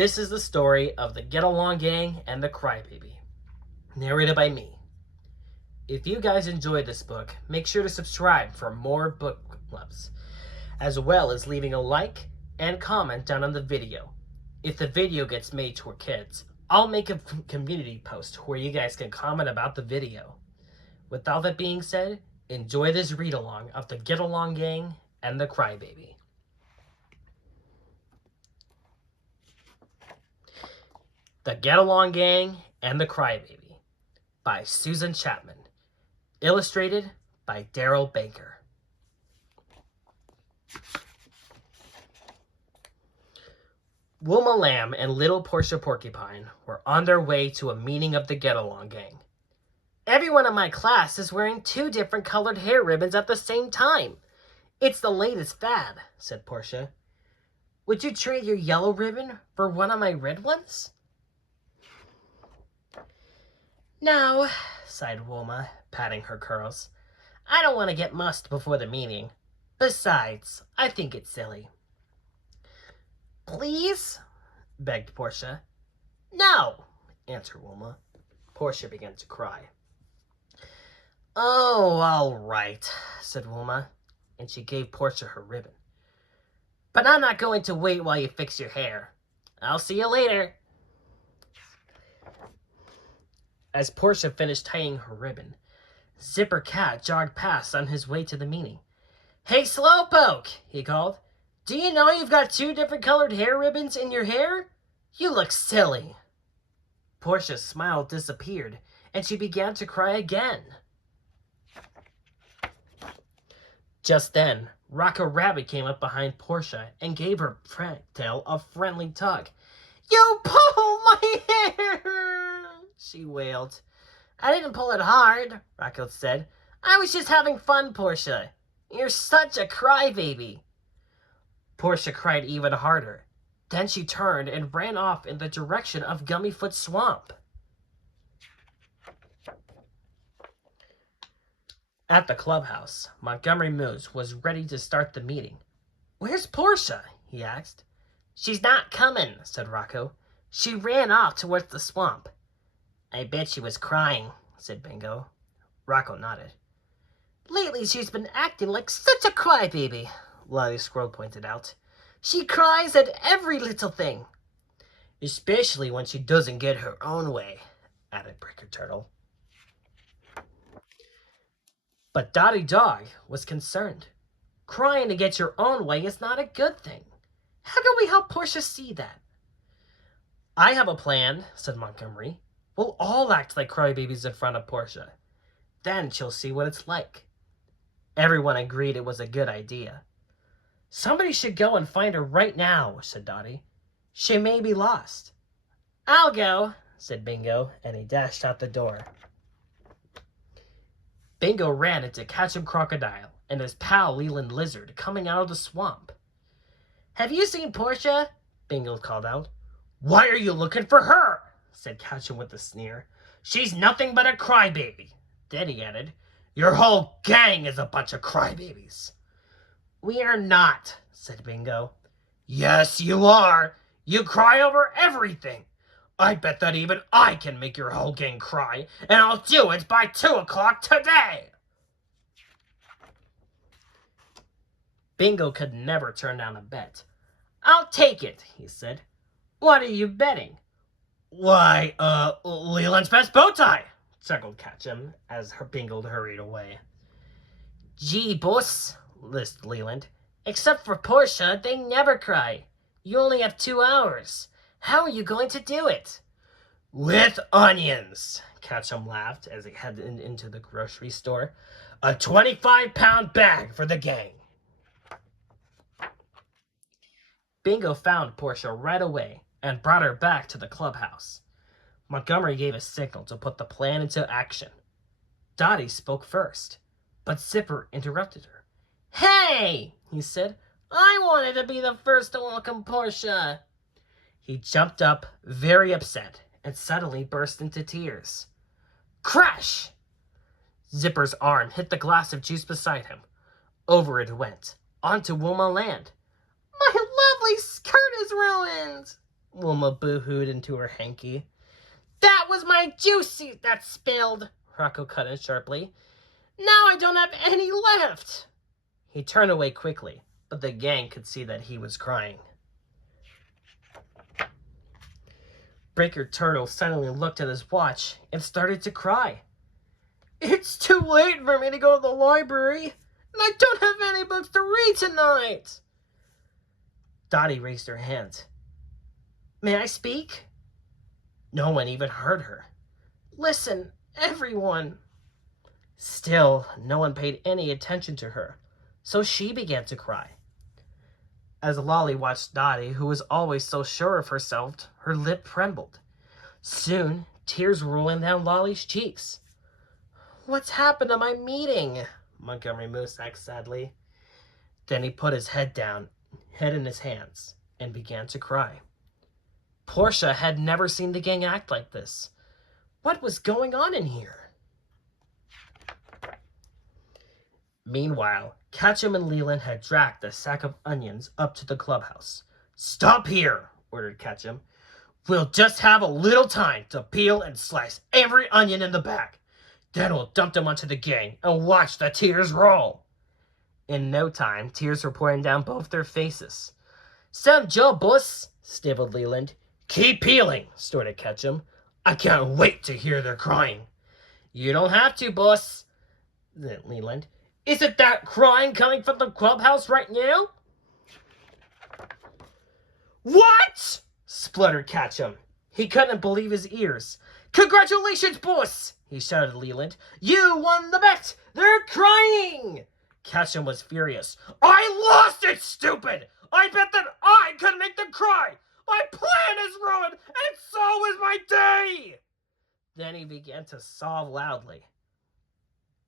This is the story of the Get Along Gang and the Crybaby, narrated by me. If you guys enjoyed this book, make sure to subscribe for more book clubs, as well as leaving a like and comment down on the video. If the video gets made for kids, I'll make a community post where you guys can comment about the video. With all that being said, enjoy this read-along of the Get Along Gang and the Crybaby. The Get Along Gang and the Crybaby by Susan Chapman. Illustrated by Daryl Baker. Wilma Lamb and little Portia Porcupine were on their way to a meeting of the Get Along Gang. Everyone in my class is wearing 2 different colored hair ribbons at the same time. It's the latest fad, said Portia. Would you trade your yellow ribbon for one of my red ones? No, sighed Wilma, patting her curls. I don't want to get mussed before the meeting. Besides, I think it's silly. Please? Begged Portia. No, answered Wilma. Portia began to cry. Oh, all right, said Wilma, and she gave Portia her ribbon. But I'm not going to wait while you fix your hair. I'll see you later. As Portia finished tying her ribbon, Zipper Cat jogged past on his way to the meeting. Hey, Slowpoke, he called. Do you know you've got 2 different colored hair ribbons in your hair? You look silly. Portia's smile disappeared, and she began to cry again. Just then, Rocco Rabbit came up behind Portia and gave her tail a friendly tug. You pulled my hair! She wailed. I didn't pull it hard, Rocco said. I was just having fun, Portia. You're such a crybaby. Portia cried even harder. Then she turned and ran off in the direction of Gummyfoot Swamp. At the clubhouse, Montgomery Moose was ready to start the meeting. Where's Portia? He asked. She's not coming, said Rocco. She ran off towards the swamp. I bet she was crying, said Bingo. Rocco nodded. Lately she's been acting like such a crybaby, Lolly Squirrel pointed out. She cries at every little thing. Especially when she doesn't get her own way, added Breaker Turtle. But Dotty Dog was concerned. Crying to get your own way is not a good thing. How can we help Portia see that? I have a plan, said Montgomery. We'll all act like crybabies in front of Portia. Then she'll see what it's like. Everyone agreed it was a good idea. Somebody should go and find her right now, said Dotty. She may be lost. I'll go, said Bingo, and he dashed out the door. Bingo ran into Ketchum Crocodile and his pal Leland Lizard coming out of the swamp. Have you seen Portia? Bingo called out. Why are you looking for her? Said Ketchum with a sneer. She's nothing but a crybaby. Then he added, your whole gang is a bunch of crybabies. We are not, said Bingo. Yes, you are. You cry over everything. I bet that even I can make your whole gang cry, and I'll do it by 2 o'clock today. Bingo could never turn down a bet. I'll take it, he said. What are you betting? Why, Leland's best bow tie, chuckled Ketchum as Bingo hurried away. Gee, boss, lisped Leland. Except for Portia, they never cry. You only have 2 hours. How are you going to do it? With onions, Ketchum laughed as he headed into the grocery store. A 25-pound bag for the gang. Bingo found Portia right away and brought her back to the clubhouse. Montgomery gave a signal to put the plan into action. Dotty spoke first, but Zipper interrupted her. Hey, he said, I wanted to be the first to welcome Portia. He jumped up, very upset, and suddenly burst into tears. Crash! Zipper's arm hit the glass of juice beside him. Over it went, onto Wilma Land. My lovely skirt is ruined, Wilma boo-hooed into her hanky. That was my juicy that spilled, Rocco cut in sharply. Now I don't have any left. He turned away quickly, but the gang could see that he was crying. Breaker Turtle suddenly looked at his watch and started to cry. It's too late for me to go to the library, and I don't have any books to read tonight. Dottie raised her hand. May I speak? No one even heard her. Listen, everyone. Still, no one paid any attention to her, so she began to cry. As Lolly watched Dottie, who was always so sure of herself, her lip trembled. Soon, tears were rolling down Lolly's cheeks. What's happened to my meeting? Montgomery Moose asked sadly. Then he put his head down, head in his hands, and began to cry. Portia had never seen the gang act like this. What was going on in here? Meanwhile, Ketchum and Leland had dragged the sack of onions up to the clubhouse. Stop here, ordered Ketchum. We'll just have a little time to peel and slice every onion in the bag. Then we'll dump them onto the gang and watch the tears roll. In no time, tears were pouring down both their faces. Some job, boss, sniveled Leland. Keep peeling, snorted Ketchum. I can't wait to hear their crying. You don't have to, boss, said Leland. Isn't that crying coming from the clubhouse right now? What? Spluttered Ketchum. He couldn't believe his ears. Congratulations, boss, he shouted at Leland. You won the bet. They're crying. Ketchum was furious. I lost it, stupid. I bet that I could make them cry. My plan is ruined, and so is my day. Then he began to sob loudly.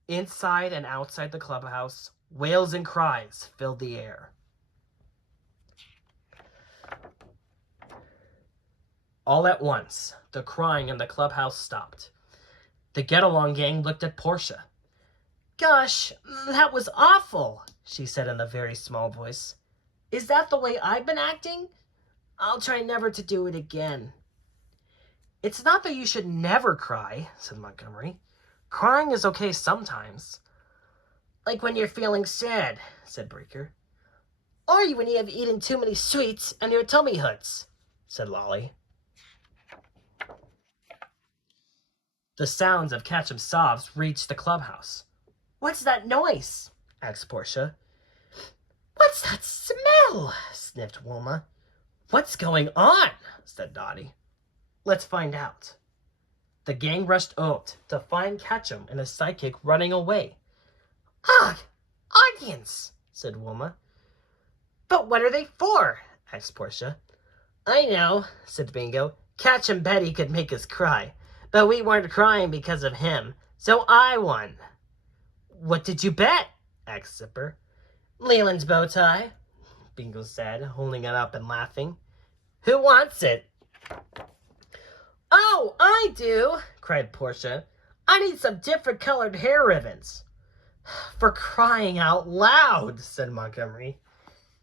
Inside and outside the clubhouse, wails and cries filled the air. All at once, the crying in the clubhouse stopped. The get-along gang looked at Portia. Gosh, that was awful, she said in a very small voice. Is that the way I've been acting? I'll try never to do it again. It's not that you should never cry, said Montgomery. Crying is okay sometimes. Like when you're feeling sad, said Breaker. Or when you have eaten too many sweets and your tummy hurts, said Lolly. The sounds of Ketchum's sobs reached the clubhouse. What's that noise? Asked Portia. What's that smell? Sniffed Wilma. What's going on? Said Dottie. Let's find out. The gang rushed out to find Ketchum and his sidekick running away. Ugh, onions, said Wilma. But what are they for? Asked Portia. I know, said Bingo. Ketchum bet he could make us cry, but we weren't crying because of him, so I won. What did you bet? Asked Zipper. Leland's bow tie, Bingo said, holding it up and laughing. Who wants it? Oh, I do, cried Portia. I need some different colored hair ribbons. For crying out loud, said Montgomery.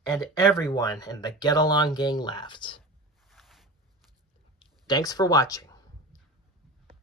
And everyone in the Get Along gang laughed. Thanks for watching.